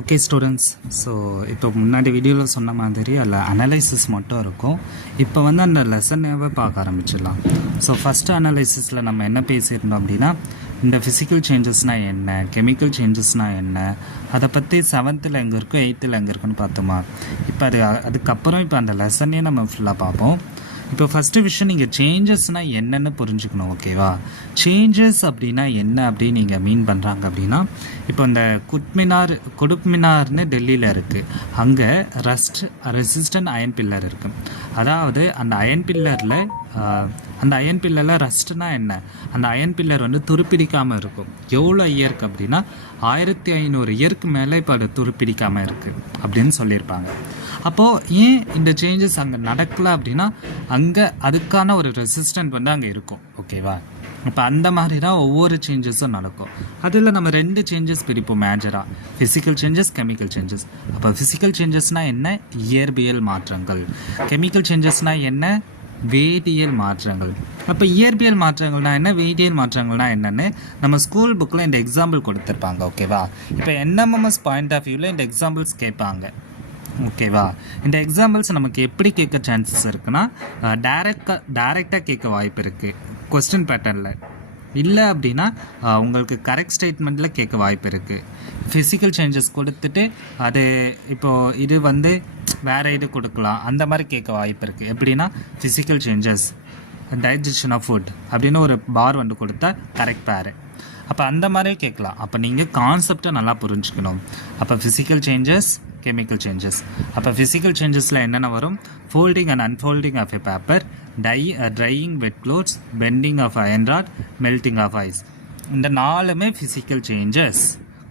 Okay students, so இப்போ முன்னாடி வீடியோவில் சொன்ன மாதிரி அதில் அனலைசிஸ் மட்டும் இருக்கும். இப்போ வந்து அந்த லெசனாகவே பார்க்க ஆரம்பிச்சிடலாம். ஸோ ஃபஸ்ட்டு அனலைசிஸில் நம்ம என்ன பேசியிருந்தோம் அப்படின்னா, இந்த ஃபிசிக்கல் சேஞ்சஸ்னால் என்ன, கெமிக்கல் சேஞ்சஸ்னால் என்ன, அதை பற்றி 7th எங்கே இருக்கும், 8th எங்கே இருக்குன்னு பார்த்தோமா. இப்போ அதுக்கப்புறம் இப்போ அந்த லெசனே நம்ம ஃபுல்லாக பார்ப்போம். இப்போ ஃபஸ்ட்டு விஷயம், நீங்கள் சேஞ்சஸ்னால் என்னென்னு புரிஞ்சுக்கணும். ஓகேவா? சேஞ்சஸ் அப்படின்னா என்ன அப்படின்னு நீங்கள் மீன் பண்ணுறாங்க அப்படின்னா, இப்போ இந்த குடுப் மினார்னு டெல்லியில் இருக்குது. அங்கே ரெசிஸ்டன்ட் அயன் பில்லர் இருக்குது. அதாவது அந்த அயன் பில்லரில் ரஸ்ட்னா என்ன, அந்த அயன் பில்லர் வந்து துருப்பிடிக்காமல் இருக்கும். எவ்வளோ இயருக்கு அப்படின்னா 1500 இயருக்கு மேலே இப்போ அது துருப்பிடிக்காமல் இருக்குது அப்படின்னு சொல்லியிருப்பாங்க. அப்போது ஏன் இந்த சேஞ்சஸ் அங்கே நடக்கலை அப்படின்னா, அங்கே அதுக்கான ஒரு ரெசிஸ்டன்ட் வந்து அங்கே இருக்கும். ஓகேவா? இப்போ அந்த மாதிரி தான் ஒவ்வொரு சேஞ்சஸும் நடக்கும். அதில் நம்ம 2 சேஞ்சஸ் பிரிப்போம் மேஜராக: ஃபிசிக்கல் சேஞ்சஸ், கெமிக்கல் சேஞ்சஸ். அப்போ ஃபிசிக்கல் சேஞ்சஸ்னால் என்ன? இயற்பியல் மாற்றங்கள். கெமிக்கல் சேஞ்சஸ்னால் என்ன? வேதியியல் மாற்றங்கள். அப்போ இயற்பியல் மாற்றங்கள்னா என்ன, வேதியியல் மாற்றங்கள்னா என்னன்னு நம்ம ஸ்கூல் புக்கில் இந்த எக்ஸாம்பிள் கொடுத்துருப்பாங்க. ஓகேவா? இப்போ என்எம்எம்எஸ் பாயிண்ட் ஆஃப் வியூவில் இந்த எக்ஸாம்பிள்ஸ் கேட்பாங்க. ஓகேவா? இந்த எக்ஸாம்பிள்ஸ் நமக்கு எப்படி கேட்க சான்சஸ் இருக்குன்னா, டைரெக்டாக கேட்க வாய்ப்பு இருக்குது கொஸ்டின் பேட்டர்னில். இல்லை அப்படின்னா உங்களுக்கு கரெக்ட் ஸ்டேட்மெண்ட்டில் கேட்க வாய்ப்பு இருக்குது. ஃபிசிக்கல் சேஞ்சஸ் கொடுத்துட்டு அது இப்போது இது வந்து வேறு இது கொடுக்கலாம், அந்த மாதிரி கேட்க வாய்ப்பு இருக்குது. எப்படின்னா, physical changes digestion of food அப்படின்னு ஒரு பார் வந்து கொடுத்தா கரெக்ட் பேரு. அப்போ அந்த மாதிரியே கேட்கலாம். அப்போ நீங்கள் கான்செப்டை நல்லா புரிஞ்சுக்கணும். அப்போ ஃபிசிக்கல் சேஞ்சஸ், கெமிக்கல் சேஞ்சஸ். அப்போ ஃபிசிக்கல் சேஞ்சஸில் என்னென்ன வரும்? Folding and unfolding of a paper, drying wet clothes, bending of iron rod, melting of ice. இந்த 4மே ஃபிசிக்கல் சேஞ்சஸ்.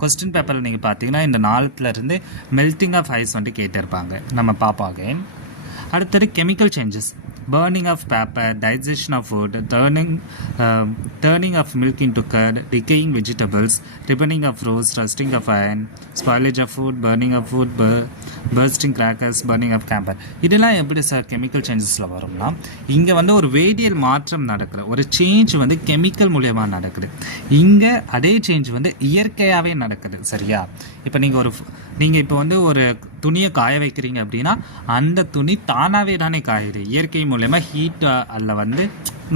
கொஸ்டின் பேப்பரில் நீங்கள் பார்த்தீங்கன்னா இந்த 4த்துலேருந்து மெல்டிங் ஆஃப் ஐஸ் வந்து கேட்டிருப்பாங்க. நம்ம பார்ப்போம் அகைன். அடுத்தது chemical changes: burning of paper, digestion of food, turning of milk into curd, decaying vegetables, ripening of rose, rusting of iron, spoilage of food, burning of food, bursting crackers, burning of camphor. இதெல்லாம் எப்படி sir chemical சேஞ்சஸில் வரும்னா, இங்கே வந்து ஒரு வேதியியல் மாற்றம் நடக்குது, ஒரு சேஞ்ச் வந்து கெமிக்கல் மூலியமாக நடக்குது. இங்கே அதே சேஞ்ச் வந்து இயற்கையாகவே நடக்குது. சரியா? இப்போ நீங்கள் இப்போ வந்து ஒரு துணியை காய வைக்கிறீங்க அப்படின்னா, அந்த துணி தானாகவே தானே காயுது, இயற்கை மூலயமா ஹீட் அதில் வந்து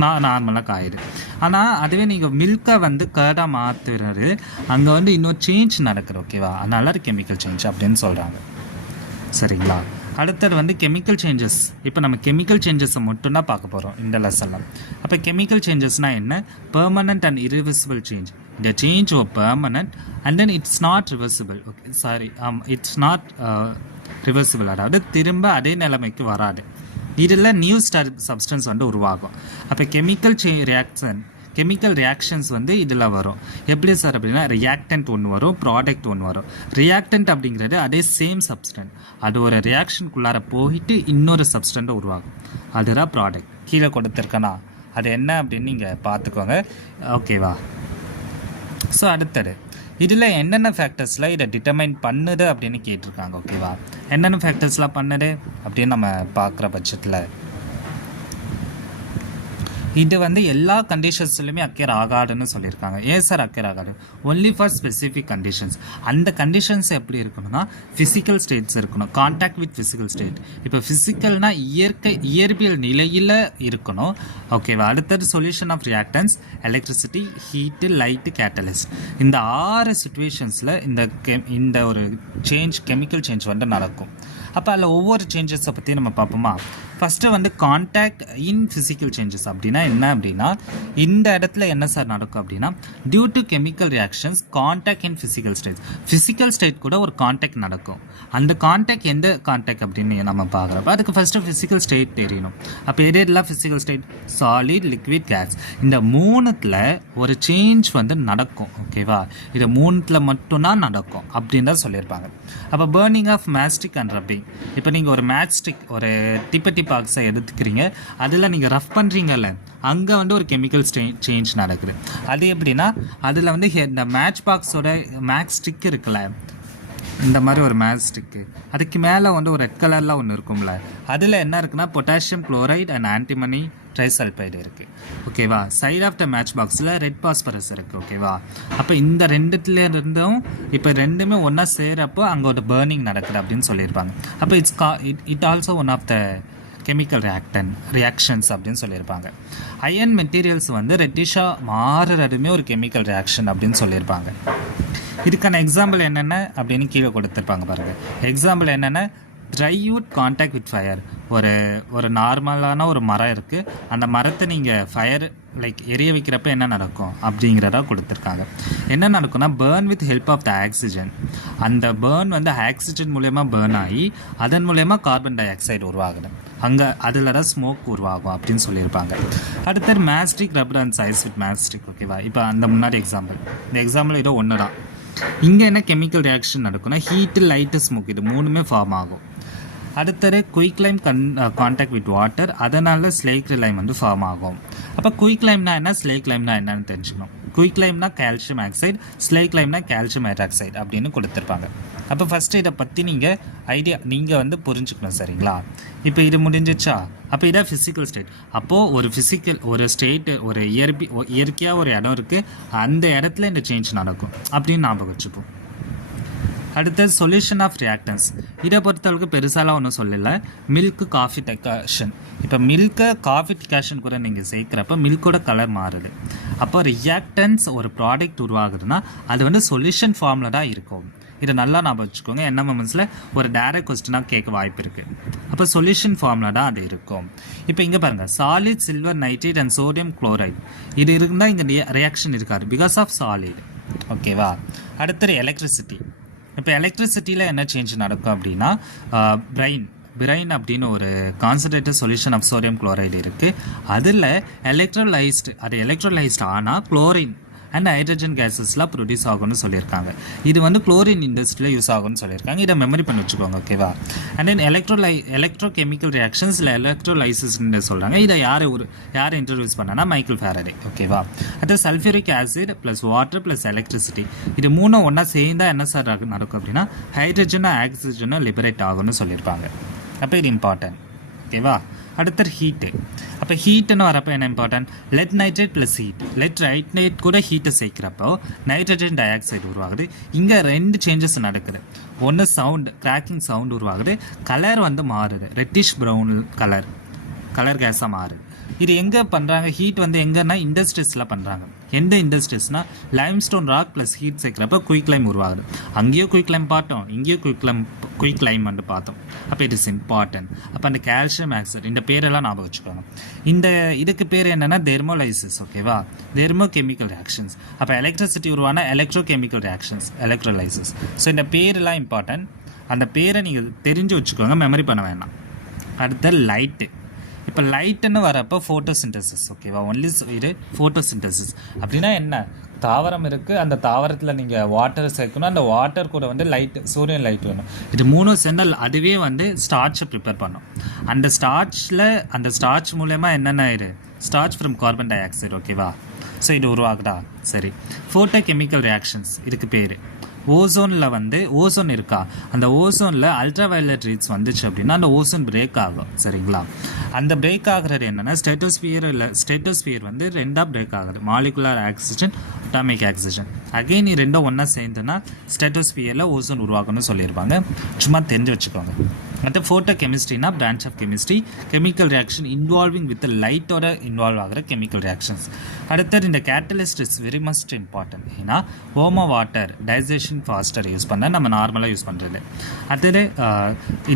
நார்மலாக காயுது. ஆனால் அதுவே நீங்கள் மில்கை வந்து கர்டாக மாற்றுறது, அங்கே வந்து இன்னொரு சேஞ்ச் நடக்குது. ஓகேவா? அதனால அது கெமிக்கல் சேஞ்ச் அப்படின்னு சொல்கிறாங்க. சரிங்களா? அடுத்தது வந்து கெமிக்கல் சேஞ்சஸ். இப்போ நம்ம கெமிக்கல் சேஞ்சஸை மட்டும்தான் பார்க்க போகிறோம் இந்த லெசனில். அப்போ கெமிக்கல் சேஞ்சஸ்னால் என்ன? Permanent and irreversible change. The change of permanent and then it's not reversible. Okay, sorry, it's not reversible. அதாவது திரும்ப அதே நிலைமைக்கு வராது. இதில் நியூ சப்ஸ்டன்ஸ் வந்து உருவாகும். அப்போ கெமிக்கல் ரியாக்ஷன்ஸ் வந்து இதில் வரும். எப்படி சார் அப்படின்னா, ரியாக்டன்ட் ஒன்று வரும், ப்ராடக்ட் ஒன்று வரும். ரியாக்டன்ட் அப்படிங்கிறது அதே சேம் சப்ஸ்டன்ட், அது ஒரு ரியாக்ஷனுக்குள்ளார போயிட்டு இன்னொரு சப்ஸ்டண்ட்டை உருவாகும். அதுதான் ப்ராடக்ட். கீழே கொடுத்துருக்கனா அது என்ன அப்படின்னு நீங்கள் பார்த்துக்கோங்க. ஓகேவா? ஸோ அடுத்தது இதில் என்னென்ன ஃபேக்டர்ஸில் இதை டிட்டர்மைன் பண்ணுது அப்படின்னு கேட்டிருக்காங்க. ஓகேவா? என்னென்ன ஃபேக்டர்ஸ்லாம் பண்ணுது அப்படின்னு நம்ம பார்க்குற பட்சத்தில், இது வந்து எல்லா கண்டிஷன்ஸ்லையுமே அக்கேர் ஆகாதுன்னு சொல்லியிருக்காங்க. ஏன் சார் அக்கேர் ஆகாது? Only for specific conditions. அந்த கண்டிஷன்ஸ் எப்படி இருக்கணும்னா, ஃபிசிக்கல் ஸ்டேட்ஸ் இருக்கணும், கான்டாக்ட் வித் ஃபிசிக்கல் ஸ்டேட். இப்போ ஃபிசிக்கல்னால் இயற்பியல் நிலையில் இருக்கணும். ஓகேவா? அடுத்தது solution of reactants, electricity, heat, light, catalyst. இந்த 6 சுச்சுவேஷன்ஸில் இந்த ஒரு கெமிக்கல் சேஞ்ச் வந்து நடக்கும். அப்போ அதில் ஒவ்வொரு சேஞ்சஸை பற்றி நம்ம பார்ப்போமா? ஃபஸ்ட்டு வந்து கான்டாக்ட் இன் ஃபிசிக்கல் சேஞ்சஸ் அப்படின்னா என்ன அப்படின்னா, இந்த இடத்துல என்ன சார் நடக்கும் அப்படின்னா, due to chemical reactions contact in physical state. Physical state கூட ஒரு கான்டாக்ட் நடக்கும். அந்த கான்டாக்ட் எந்த கான்டாக்ட் அப்படின்னு நம்ம பார்க்குறப்ப அதுக்கு ஃபஸ்ட்டு ஃபிசிக்கல் ஸ்டேட் தெரியணும். அப்போ எதெல்லாம் physical state? Solid, liquid, gas. இந்த 3த்தில் ஒரு சேஞ்ச் வந்து நடக்கும். ஓகேவா? இது 3த்தில் மட்டும்தான் நடக்கும் அப்படின்னு தான் சொல்லியிருப்பாங்க. அப்போ burning of matchstick and rubbing. இப்போ நீங்கள் ஒரு மேட்ச்ஸ்டிக், ஒரு டிப்பட்டி பாக்ஸை எடுத்துக்கிறீங்க, அதில் நீங்கள் ரஃப் பண்ணுறீங்கல்ல, அங்கே வந்து ஒரு கெமிக்கல் சேஞ்ச் நடக்குது. அது எப்படின்னா, அதில் வந்து இந்த மேட்ச் பாக்ஸோட மேட்ச் ஸ்டிக் இருக்குல்ல, இந்த மாதிரி ஒரு மேட்ச் ஸ்டிக்கு, அதுக்கு மேலே வந்து ஒரு ரெட் கலரில் ஒன்று இருக்கும்ல, அதில் என்ன இருக்குன்னா பொட்டாசியம் குளோரைட் அண்ட் ஆன்டிமனி ட்ரைசல்பைடு இருக்குது. ஓகேவா? சைட் ஆஃப் த மேட்ச் பாக்ஸில் ரெட் பாஸ்பரஸ் இருக்குது. ஓகேவா? அப்போ இந்த ரெண்டுத்துல இருந்தும் இப்போ ரெண்டுமே ஒன்றா சேரப்போ அங்கே ஒரு பேர்னிங் நடக்குது அப்படின்னு சொல்லியிருப்பாங்க. அப்போ it also one of the chemical reactions அப்படின்னு சொல்லியிருப்பாங்க. அயன் மெட்டீரியல்ஸ் வந்து ரெட்டிஷாக மாறுறதுமே ஒரு கெமிக்கல் ரியாக்ஷன் அப்படின்னு சொல்லியிருப்பாங்க. இதுக்கான எக்ஸாம்பிள் என்னென்ன அப்படின்னு கீழே கொடுத்துருப்பாங்க பாருங்கள். எக்ஸாம்பிள் என்னென்ன, ட்ரைவுட் கான்டாக்ட் வித் ஃபயர். ஒரு நார்மலான ஒரு மரம் இருக்குது, அந்த மரத்தை நீங்கள் ஃபயர் லைக் எரிய வைக்கிறப்ப என்ன நடக்கும் அப்படிங்கிறதா கொடுத்துருக்காங்க. என்ன நடக்கும்னா burn with help of the oxygen. அந்த பேர்ன் வந்து ஆக்சிஜன் மூலயமா பேர்ன் ஆகி அதன் மூலயமா கார்பன் டை ஆக்சைடு உருவாகுது. அங்கே அதில் தான் ஸ்மோக் உருவாகும் அப்படின்னு சொல்லியிருப்பாங்க. அடுத்தது மேஸ்டிக் ரப்பர் அண்ட் சைஸ் வித் மேஸ்டிக். ஓகேவா? இப்போ அந்த முன்னாடி எக்ஸாம்பிள், இந்த எக்ஸாம்பிள் இதோ ஒன்று தான். இங்கே என்ன கெமிக்கல் ரியாக்ஷன் நடக்கும்னா ஹீட்டு, லைட்டு, ஸ்மோக் இது மூணுமே ஃபார்ம் ஆகும். அடுத்தது quicklime contact with water, அதனால் ஸ்லேக் லைம் வந்து ஃபார்ம் ஆகும். அப்போ குயிக் லைம்னா என்ன, ஸ்லேக் லைம்னா என்னன்னு தெரிஞ்சுக்கணும். குயிக் லைம்னா கால்சியம் ஆக்சைடு, ஸ்லேக் லைம்னா கால்சியம் ஹைட்ராக்சைடு அப்படின்னு கொடுத்துருப்பாங்க. அப்போ ஃபஸ்ட்டு இதை பற்றி நீங்கள் வந்து புரிஞ்சுக்கணும். சரிங்களா? இப்போ இது முடிஞ்சிச்சா? அப்போ இதான் ஃபிசிக்கல் ஸ்டேட். அப்போது ஒரு ஸ்டேட்டு ஒரு இயற்கையாக ஒரு இடம் இருக்குது, அந்த இடத்துல இந்த சேஞ்ச் நடக்கும் அப்படின்னு ஞாபகம் வச்சுப்போம். அடுத்தது சொல்யூஷன் ஆஃப் ரியாக்டன்ஸ். இதை பொறுத்தளவுக்கு பெருசாலாம் ஒன்றும் சொல்லலை. Milk, coffee decoction. இப்போ மில்க்கை காஃபி டிகாஷன் கூட நீங்கள் சேர்க்குறப்ப மில்கோட கலர் மாறுது. அப்போ ரியாக்டன்ஸ் ஒரு ப்ராடக்ட் உருவாகுதுன்னா அது வந்து சொல்யூஷன் ஃபார்மில் தான் இருக்கும். இதை நல்லா ஞாபகம் வச்சுக்கோங்க. என்எம்எம்எஸில் ஒரு டைரக்ட் கொஸ்டினாக கேட்க வாய்ப்பு இருக்குது. அப்போ சொல்யூஷன் ஃபார்மில் தான் அது இருக்கும். இப்போ இங்கே பாருங்கள், solid silver nitrate and sodium chloride. இது இருந்தால் இங்கே ரியாக்ஷன் இருக்காது பிகாஸ் ஆஃப் சாலிட். ஓகேவா? அடுத்தது எலக்ட்ரிசிட்டி. இப்போ எலக்ட்ரிசிட்டியில் என்ன சேஞ்ச் நடக்கும் அப்படின்னா பிரைன் அப்படின்னு ஒரு concentrated solution of sodium chloride இருக்குது. அதில் எலக்ட்ரோலைஸ்டு ஆனால் குளோரின் அண்ட் ஹைட்ரஜன் கேஸஸ்லாம் ப்ரொடியூஸ் ஆகும்னு சொல்லியிருக்காங்க. இது வந்து குளோரின் இண்டஸ்ட்ரியில் யூஸ் ஆகும்னு சொல்லியிருக்காங்க. இதை மெமரி பண்ணி வச்சுக்கோங்க. ஓகேவா? And then electro chemical reactions இல்லை எலக்ட்ரோலைசிஸ்ன்னு சொல்கிறாங்க. இதை யார் இன்ட்ரடியூஸ் பண்ணான்னா மைக்கேல் ஃபாரடே. ஓகேவா? அது sulphuric acid plus water plus electricity இது மூணும் ஒன்றா சேர்ந்தால் என்ன சார் நடக்கும் அப்படின்னா ஹைட்ரஜனும் ஆக்சிஜனும் லிபரேட் ஆகும்னு சொல்லியிருப்பாங்க. அப்போ இது இம்பார்ட்டன்ட். ஓகேவா? அடுத்தது ஹீட்டு. அப்போ ஹீட்டுன்னு வரப்போ என்ன important, let nitrate plus heat. Let nitrate கூட ஹீட்டை சேர்க்குறப்போ நைட்ரஜன் டை ஆக்சைடு உருவாகுது. இங்கே ரெண்டு சேஞ்சஸ் நடக்குது. ஒன்று கிராக்கிங் சவுண்ட் உருவாகுது. கலர் வந்து மாறுது, ரெட்டிஷ் ப்ரௌன் கலர் கேஸாக மாறுது. இது எங்கே பண்ணுறாங்க, ஹீட் வந்து எங்கன்னா இண்டஸ்ட்ரீஸில் பண்ணுறாங்க. எந்த இண்டஸ்ட்ரீஸ்னால் லைம்ஸ்டோன் ராக் ப்ளஸ் ஹீட் சேர்க்குறப்ப குயிக் லைம் உருவாகுது. அங்கேயும் குயிக் லைம் பார்த்தோம், இங்கேயும் குயிக் லைம் வந்து பார்த்தோம். அப்போ இட் இஸ் இம்பார்ட்டன்ட். அப்போ அந்த கால்சியம் ஆக்சைடு இந்த பேரெல்லாம் ஞாபகம் வச்சுக்கோங்க. இதுக்கு பேர் என்னென்னா தெர்மோலைசிஸ். ஓகேவா? Thermo chemical reactions. அப்போ எலக்ட்ரிசிட்டி உருவான electro chemical reactions electrolysis. So இந்த பேரெல்லாம் இம்பார்ட்டன்ட். அந்த பேரை நீங்கள் தெரிஞ்சு வச்சுக்கோங்க, மெமரி பண்ண வேண்டாம். அடுத்த லைட்டு. இப்போ லைட்டுன்னு வரப்போ ஃபோட்டோசிந்தசிஸ். ஓகேவா? ஒன்லி இது ஃபோட்டோசிந்தசிஸ் அப்படின்னா என்ன, தாவரம் இருக்குது, அந்த தாவரத்தில் நீங்கள் வாட்டர் சேர்க்கணும், அந்த வாட்டர் கூட வந்து சூரியன் லைட் வேணும். இது மூணும் சேர்ந்தால் அதுவே வந்து ஸ்டார்ச்சை ப்ரிப்பேர் பண்ணும். அந்த ஸ்டார்ச் மூலயமா என்னென்ன starch from carbon di oxide. ஓகேவா? ஸோ இது உருவாகுதா? சரி. ஃபோட்டோ கெமிக்கல் ரியாக்ஷன்ஸ் இதுக்கு பேர். ஓசோன் இருக்கா, அந்த ஓசோனில் அல்ட்ரா வயலட் ரேஸ் வந்துச்சு அப்படின்னா அந்த ஓசோன் பிரேக் ஆகும். சரிங்களா? அந்த பிரேக் ஆகிறது என்னென்னா ஸ்டெட்டோஸ்பியர் வந்து ரெண்டாக பிரேக் ஆகுது. Molecular oxygen, atomic oxygen. Again நீ ரெண்டும் ஒன்றா சேர்ந்துன்னா ஸ்டெட்டோஸ்பியரில் ஓசோன் உருவாக்கணும்னு சொல்லியிருப்பாங்க. சும்மா தெரிஞ்சு வச்சுக்கோங்க. அடுத்து ஃபோட்டோ கெமிஸ்ட்ரினா branch of chemistry, chemical reaction involving with லைட்டோட இன்வால்வ் ஆகிற கெமிக்கல் ரியாக்ஷன்ஸ். அடுத்தது இந்த catalyst is very must important. ஏன்னா ஓமோ வாட்டர் டைஜஷன் ஃபாஸ்டர் யூஸ் பண்ண நம்ம நார்மலாக யூஸ் பண்ணுறது. அடுத்தது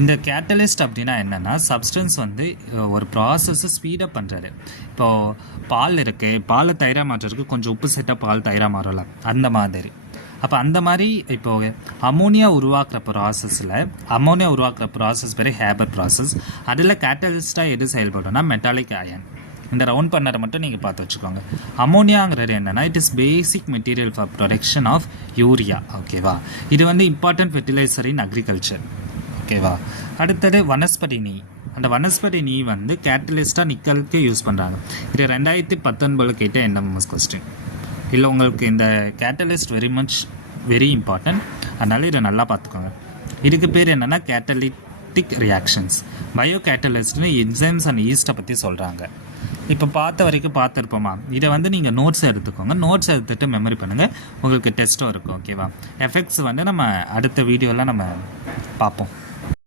இந்த கேட்டலிஸ்ட் அப்படின்னா என்னென்னா சப்ஸ்டன்ஸ் வந்து ஒரு ப்ராசஸை ஸ்பீடப் பண்ணுறது. இப்போது பால் இருக்குது, பாலை தயிராக மாற்றுறதுக்கு கொஞ்சம் உப்பு சேர்த்தா பால் தயிராக மாறலாம், அந்த மாதிரி. அப்போ அந்த மாதிரி இப்போது அமோனியா உருவாக்குற ப்ராசஸ் பேர் ஹேபர் ப்ராசஸ். அதில் கேட்டலிஸ்டாக எது செயல்படும்னா மெட்டாலிக் அயன். இந்த ரவுண்ட் பண்ணரை மட்டும் நீங்கள் பார்த்து வச்சுக்கோங்க. அமோனியாங்கிறது என்னென்னா it is basic material for production of urea. ஓகேவா? இது வந்து இம்பார்ட்டன்ட் ஃபெர்டிலைசர் இன் அக்ரிகல்ச்சர். ஓகேவா? அடுத்தது வனஸ்பதி நீ. அந்த வனஸ்பதி நீ வந்து கேட்டலிஸ்டாக நிக்கலுக்கு யூஸ் பண்ணுறாங்க. இது 2019 கேட்ட என்எம்எஸ் கொஸ்டின். இல்லை உங்களுக்கு இந்த கேட்டலிஸ்ட் வெரி இம்பார்ட்டன்ட், அதனால் இதை நல்லா பார்த்துக்கோங்க. இதுக்கு பேர் என்னென்னா கேட்டலிட்டிக் ரியாக்ஷன்ஸ். பயோ கேட்டலிஸ்ட்னு என்சைம்ஸ் அண்ட் ஈஸ்ட்டை பற்றி சொல்கிறாங்க. இப்போ பார்த்த வரைக்கும் பார்த்துருப்போமா, இதை வந்து நீங்கள் நோட்ஸ் எடுத்துக்கோங்க. நோட்ஸ் எடுத்துகிட்டு மெமரி பண்ணுங்கள், உங்களுக்கு டெஸ்ட்டும் இருக்கும். ஓகேவா? எஃபெக்ட்ஸ் வந்து நம்ம அடுத்த வீடியோவில் நம்ம பார்ப்போம்.